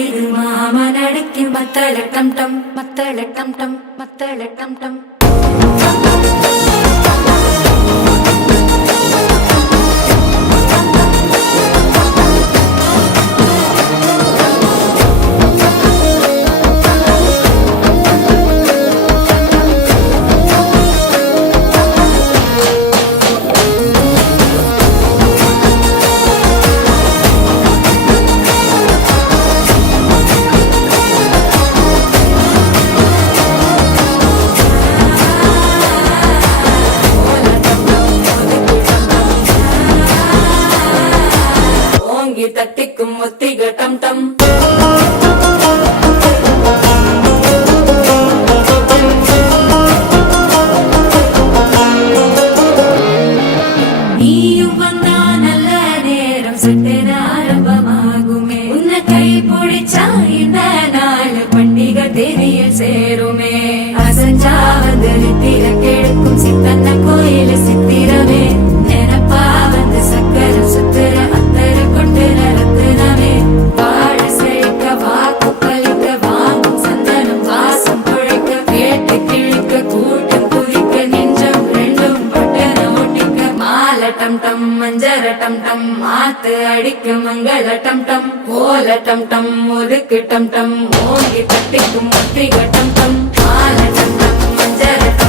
அடிக்குது மாமன் அடிக்கு மத்தள டம் டம் மத்தள டம் டம் மத்தள டம் டம். தட்டிக்கும் ஒத்திக டம் டம். நீயும் வந்தா நல்ல நேரம் சட்டென ஆரம்பமாகுமே. உன்னை கை பிடிச்சா இந்த நாள் பண்டிகை தேதியில் சேருமே. அசஞ்சா வந்து நித்திர கெடுக்கும் சித்தன்ன கோயில சித்திரமே. நினப்பா வந்து சக்கரம் சுத்துற அத்தர கொண்டு நடத்துனவே. வாழ செழிக்க வாக்கு பலிக்க வாங்கும் சந்தனம் வாசம் குழைக்க. கேட்டு கிழிக்க கூட்டம் குதிக்க நெஞ்சம் ரெண்டும் பட்டன ஒட்டிக்க. மால டம் டம் மஞ்சர டம் டம் மாத்து அடிக்க மங்கள டம் டம். கோல டம் டம் ஒதுக்கு டம் டம் ஓங்கி தட்டிக்கும் ஒத்திக டம் டம். மால டம் டம் மஞ்சர டம்